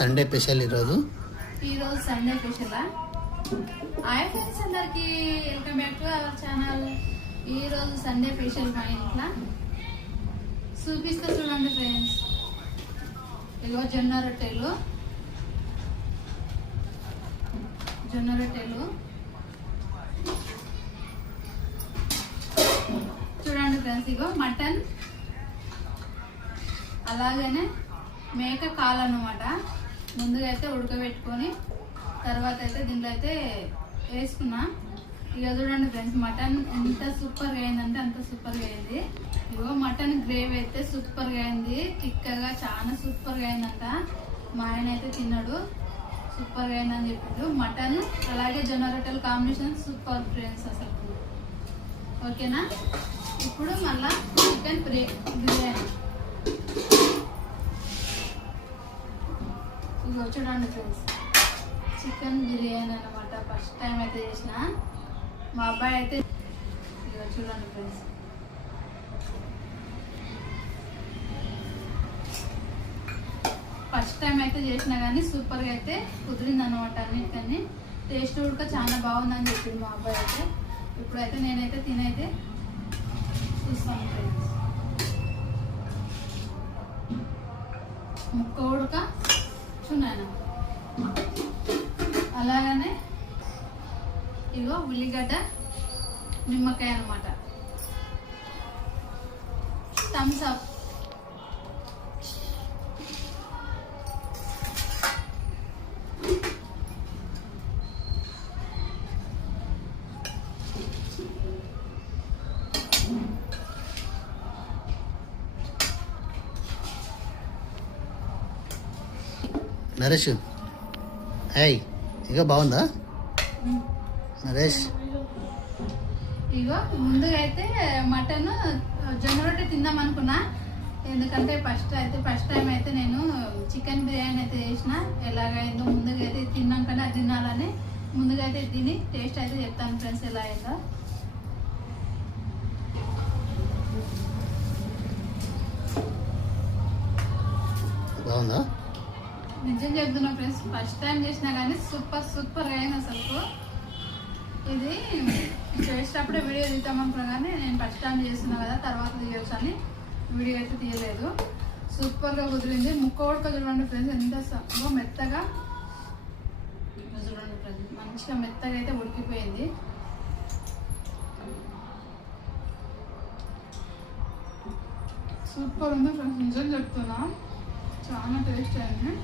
Sunday special ఈరోజు Sunday స్పెషలా? Hi friends, అందరికి welcome back to our channel. ఈరోజు Sunday special మా ఇంట్లో చూపిస్తా చూడండి ఫ్రెండ్స్. ఇగో జొన్న రొట్టెలు చూడండి ఫ్రెండ్స్. ఇగో మటన్, అలాగనే మేక కాలు అన్నమాట. ముందుగా అయితే ఉడకబెట్టుకొని తర్వాత అయితే దీంట్లో అయితే వేసుకున్నా. ఇక చూడండి ఫ్రెండ్స్, మటన్ ఎంత సూపర్గా అయిందంటే అంత సూపర్గా అయింది. ఇగో మటన్ గ్రేవీ అయితే సూపర్గా అయింది, తిక్కగా చాలా సూపర్గా అయిందంట. మా ఆయన అయితే తిన్నాడు, సూపర్గా అయిందని చెప్పిండు. మటన్ అలాగే జొన్న రొట్టెల కాంబినేషన్ సూపర్ ఫ్రెండ్స్ అసలు. ఓకేనా? ఇప్పుడు మళ్ళా చికెన్ బిర్యానీ. ఇగో చూడండి ఫ్రెండ్స్, చికెన్ బిర్యానీ అనమాట. ఫస్ట్ టైం అయితే చేసిన. మా అబ్బాయి అయితే ఇగో చూడండి ఫ్రెండ్స్, ఫస్ట్ టైం అయితే చేసినా కానీ సూపర్గా అయితే కుదిరింది అనమాట. అన్నిటికన్నీ టేస్ట్ కూడా చాలా బాగుందని చెప్పింది మా అబ్బాయి అయితే. ఇప్పుడైతే నేనైతే తినైతే చూస్తాను ఫ్రెండ్స్. ముక్క ఉడక చూడాను. అలాగనే ఇగో ఉల్లిగడ్డ, నిమ్మకాయ అనమాట. Thumbs up. నరేష్, హాయ్. ఇక బాగుందా నరేష్? ఇగో ముందుగా అయితే మటన్ జొన్న రొట్టె తిందాం అనుకున్నా. ఎందుకంటే ఫస్ట్ టైం అయితే నేను చికెన్ బిర్యానీ అయితే చేసిన. ఎలాగైందో ముందుగా అయితే తిన్నాకనే అది తినాలని ముందుగా అయితే తిని టేస్ట్ అయితే చెప్తాను ఫ్రెండ్స్ ఎలా అయిందో. బాగుందా? నిజం చెప్తున్నా ఫ్రెండ్స్, ఫస్ట్ టైం చేసినా కానీ సూపర్గా అయింది అసలు. ఇది చేసేటప్పుడే వీడియో తీద్దామనుకున్నా కానీ నేను ఫస్ట్ టైం చేస్తున్నా కదా, తర్వాత తీయొచ్చు అని వీడియో అయితే తీయలేదు. సూపర్గా కుదిరింది. ముక్క ఉడక చూడండి ఫ్రెండ్స్, ఎంత మెత్తగా చూడండి ఫ్రెండ్స్, మంచిగా మెత్తగా అయితే ఉడికిపోయింది. సూపర్ ఉంది ఫ్రెండ్స్, నిజం చెప్తున్నా, చాలా టేస్ట్ అయింది.